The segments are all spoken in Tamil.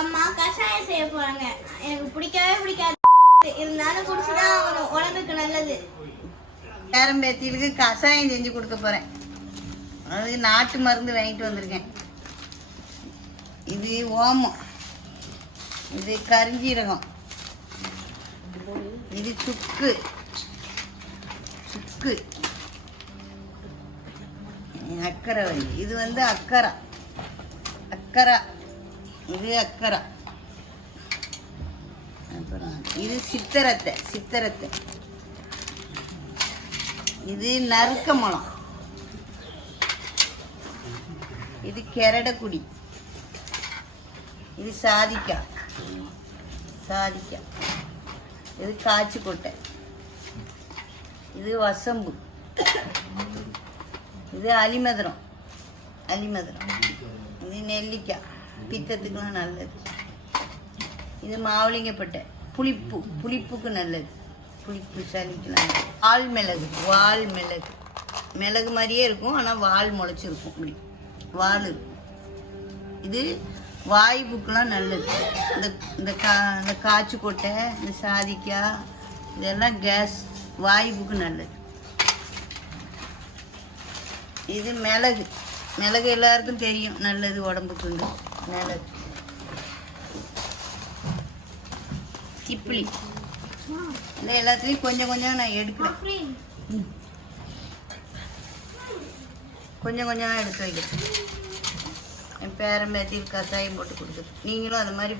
அம்மா கஷாயம் செய்ய போறாங்க. எனக்கு பிடிக்கவே பிடிக்காது, இருந்தாலும் குடிச்சுதான் ஆகணும், உடம்புக்கு நல்லது. பேரம்பேத்திகளுக்கு கஷாயம் செஞ்சு கொடுக்க போறேன். அதுக்கு நாட்டு மருந்து வாங்கிட்டு வந்திருக்கேன். இது ஓமம், இது கரிஞ்சீரகம், இது சுக்கு, சுக்கு அக்கரை வரி, இது வந்து அக்கரை, அக்கரை, இது அக்கரை. அப்புறம் இது சித்தரத்தை, சித்தரத்தை, இது நறுக்க மலம், இது கெரடக்குடி, இது சாதிக்காய், சாதிக்காய், இது காய்ச்சி கொட்டை, இது வசம்பு, இது அலிமதுரம், அலிமதுரம், இது நெல்லிக்காய், பித்தத்துக்குலாம் நல்லது. இது மாவளிங்கப்பட்டை, புளிப்பு, புளிப்புக்கு நல்லது, புளிப்பு சளிக்கலாம். வால் மிளகு, வால் மிளகு, மிளகு மாதிரியே இருக்கும், ஆனால் வால் முளைச்சிருக்கும், இப்படி வால் இருக்கும். இது வாய்ப்புக்கெலாம் நல்லது. இந்த காய்ச்சி கொட்டை, இந்த சாதிக்காய், இதெல்லாம் கேஸ் வாய்ப்புக்கு நல்லது. இது மிளகு, மிளகு எல்லாருக்கும் தெரியும், நல்லது உடம்புக்கு. மிளகு, திப்பிலி, இந்த எல்லாத்துலேயும் கொஞ்சம் கொஞ்சம் நான் எடுக்கிறேன், கொஞ்சம் கொஞ்சம் தான் எடுத்து வைக்கிறேன். என் பேரம்பேத்தியில் கஷாயம் போட்டு கொடுக்குது. நீங்களும் அந்த மாதிரி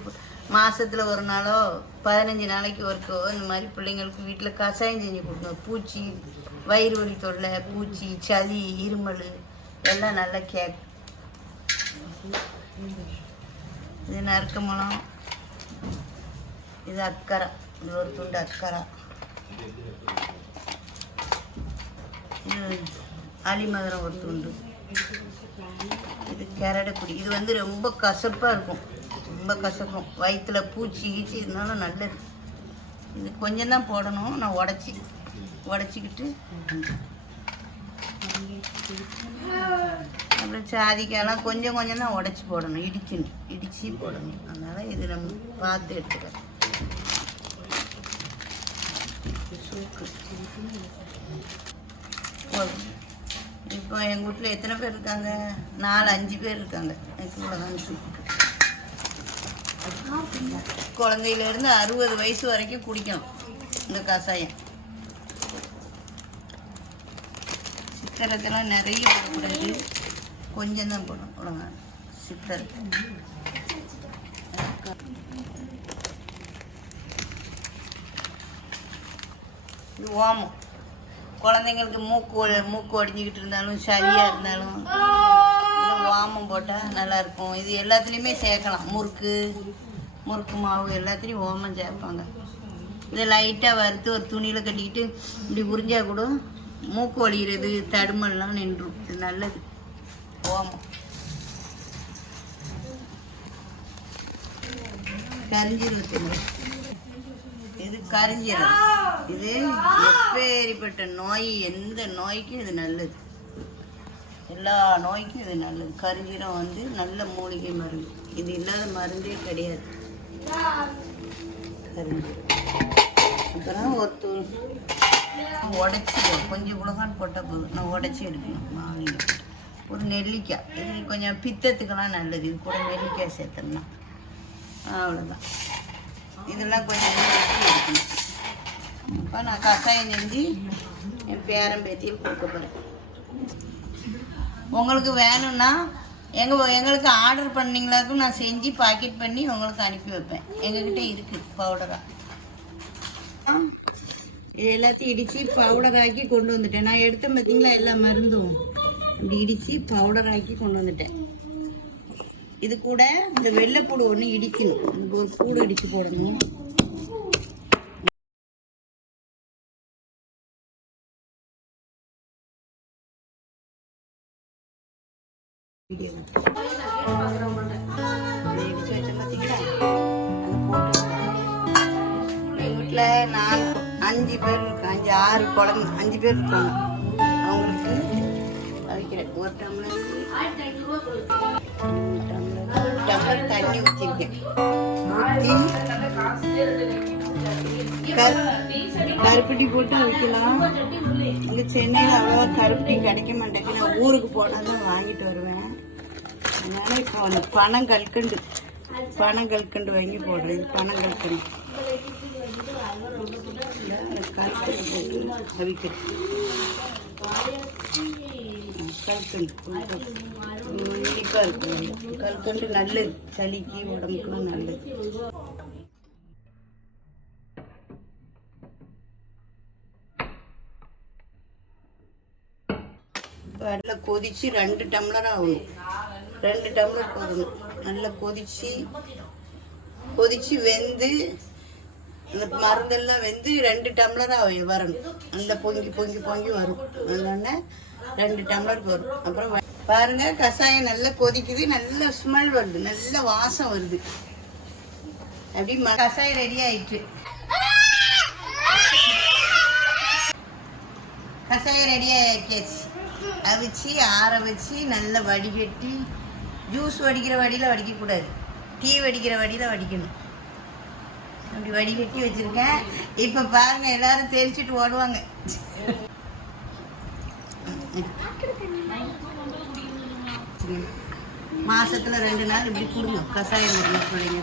மாதத்தில் ஒரு நாளோ 15 நாளைக்கு ஒருக்கோ இந்த மாதிரி பிள்ளைங்களுக்கு வீட்டில் கஷாயம் செஞ்சு கொடுங்க. பூச்சி, வயிறு வலி தொல்லை, பூச்சி, சளி, இருமல் எல்லாம் நல்லா கேட்கும். இது நறுக்க மலம், இது அக்கரை, இது ஒரு துண்டு அக்கரை, இது அலிமதுரம் ஒரு துண்டு, இது கெரடக்குடி. இது வந்து ரொம்ப கசப்பாக இருக்கும், ரொம்ப கசக்கும், வயிற்றில் பூச்சி கீச்சி இருந்தாலும் நல்லது. இது கொஞ்சம் தான் போடணும், நான் உடச்சிக்கிட்டு. அப்புறம் சாதிக்காயெல்லாம் கொஞ்சம் கொஞ்சம் தான் உடச்சி போடணும், இடிக்கணும், இடித்து போடணும். அதனால் இது நம்ம பார்த்து எடுத்துக்கிறோம். சூக்கு போதும். இப்போ எங்கள் வீட்டில் எத்தனை பேர் இருக்காங்க? 4-5 பேர் இருக்காங்க. எனக்கு இவ்வளோதான் சூப்பு. குழந்தையிலேருந்து 60 வயசு வரைக்கும் குடிக்கணும் இந்த கஷாயம். சித்திரத்தெல்லாம் நிறைய போடக்கூடாது, கொஞ்சம் தான் போடணும். அவ்வளோங்க சித்திரத்தை. இது ஓமம், குழந்தைங்களுக்கு மூக்கு ஒடிஞ்சிக்கிட்டு இருந்தாலும் சளியாக இருந்தாலும் ஓமம் போட்டால் நல்லாயிருக்கும். இது எல்லாத்துலேயுமே சேர்க்கலாம், முறுக்கு மாவு எல்லாத்துலேயும் ஓமம் சேர்ப்பாங்க. இதை லைட்டாக வறுத்து ஒரு துணியில் கட்டிக்கிட்டு இப்படி உறிஞ்சா கூட மூக்கு ஒழிகிறது, தடுமல்லாம் நின்றும். இது நல்லது ஓமம். கரிஞ்சீரகத்தில் இது கரிஞ்சீரகம். இது எப்பேற்பட்ட நோய், எந்த நோய்க்கும் இது நல்லது, எல்லா நோய்க்கும் இது நல்லது. கரிஞ்சீரகம் வந்து நல்ல மூலிகை மருந்து, இது இல்லாத மருந்தே கிடையாது. கரிஞ்சீரகம் அப்புறம் ஒரு உடச்சி கொஞ்சம் உலகான் போட்டால் போதும், நான் உடச்சி எடுக்கணும். மாவிங்க ஒரு நெல்லிக்காய், இது கொஞ்சம் பித்தத்துக்கெல்லாம் நல்லது, இது கூட நெல்லிக்காய் சேர்த்தோம்னா அவ்வளோதான். இதெல்லாம் கொஞ்சம் எடுக்கணும். இப்போ நான் கஷாயம் செஞ்சு என் பேரம்பேத்தியில் கொடுக்க போகிறேன். உங்களுக்கு வேணும்னா எங்களுக்கு ஆர்டர் பண்ணிங்களாக்கும் நான் செஞ்சு பாக்கெட் பண்ணி உங்களுக்கு அனுப்பி வைப்பேன். எங்ககிட்ட இருக்குது பவுடராக. இது எல்லாத்தையும் இடித்து பவுடராக்கி கொண்டு வந்துட்டேன். நான் எடுத்தேன் பார்த்தீங்களா, எல்லா மருந்தும் இப்படி இடித்து பவுடராக்கி கொண்டு வந்துட்டேன். இது கூட இந்த வெள்ளைப்பூடு ஒன்று இடிக்கணும், இதுக்கு ஒரு பூடு இடித்து போடணும். வீட்டில் நான் 5 பேர் இருக்கேன், 5-6 குழந்தை, 5 பேர் இருக்காங்க. அவங்களுக்கு வைக்கிறேன். ஒரு டம்ளர் தண்ணி தண்ணி ஊற்றிருக்கேன். கருப்பட்டி போட்டு வைக்கலாம். இங்கே சென்னையில் அவ்வளோவா கருப்பட்டி கிடைக்க மாட்டேங்குது. நான் ஊருக்கு போனால் தான் வாங்கிட்டு வருவேன். அதனால இப்போ அந்த பனங்கல்கண்டு வாங்கி போடுறேன். பனங்கல்கண்டு கல்கண்டு போட்டு அவிக்கிறேன். கல்கண்டு இனிப்பாக இருக்கும். கல்கண்டு நல்லது, சளிக்கு உடம்புக்குலாம் நல்லது. நல்லா கொதிச்சு 2 டம்ளர் ஆகணும். 2 டம்ளர் போடணும். நல்லா கொதிச்சு வெந்து அந்த மருந்தெல்லாம் வெந்து 2 டம்ளராக வரணும். நல்லா பொங்கி வரும். அதனால 2 டம்ளருக்கு வரும். அப்புறம் பாருங்க, கஷாயம் நல்லா கொதிக்குது. நல்ல ஸ்மெல் வருது, நல்ல வாசம் வருது. அப்படி கஷாயம் ரெடி ஆயிடுச்சு. கஷாயம் ரெடி ஆக்கியாச்சு. அவிச்சு ஆற வச்சு நல்லா வடிகட்டி, ஜூஸ் வடிக்கிற வடியில் வடிக்கக்கூடாது, டீ வடிக்கிற வடியில் வடிக்கணும். அப்படி வடிகட்டி வச்சுருக்கேன். இப்போ பாருங்கள், எல்லாரும் தெரிச்சிட்டு ஓடுவாங்க. மாசத்துல 2 நாள் இப்படி கொடுங்க கஷாயம் பிள்ளைங்க.